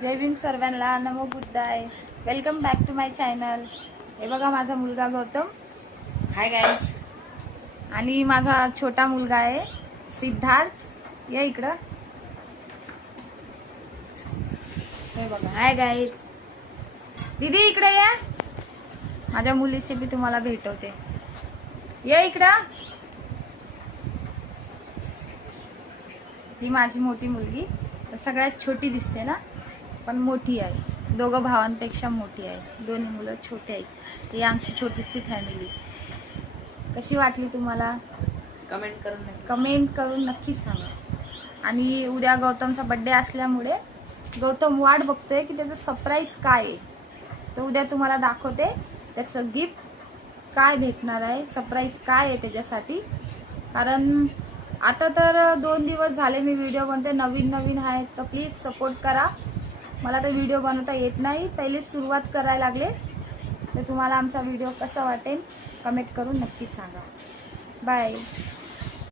जय भीम सर्वांना, नमो बुद्धाय. Welcome back to my channel. हे बघा माझा मुलगा गौतम. Hi guys. आणि माझा छोटा मुलगा आहे सिद्धार्थ. या इकडं. हे बघा. Hi guys. दीदी इकडे या. माझ्या मुलीशी मी तुम्हाला भेटवते. या इकडं. ही माझी मोठी मुलगी. सगळ्यात छोटी दिसते ना, पण मोठी आहे. दोघं भावांपेक्षा मोठी आहे. दोन्ही मुलं छोटे आहेत. ही आमची छोटीशी फॅमिली. कशी वाटली तुम्हाला? कमेंट करून नक्की सांगा. आणि उद्या गौतमचा बड्डे असल्यामुळे गौतम वाट बघतोय की त्याचं सरप्राईज काय आहे. तर उद्या तुम्हाला दाखवते त्याचं गिफ्ट काय भेटणार आहे, सरप्राईज काय आहे त्याच्यासाठी. कारण आता तर 2 दिवस झाले मी व्हिडिओ बनते, नवीन आहे. तर प्लीज सपोर्ट करा. मला तर व्हिडिओ बनवता येत नाही, पहिले सुरुवात करायला लागले. तर तुम्हाला आमचा व्हिडिओ कसा वाटेल कमेंट करून नक्की सांगा. बाय.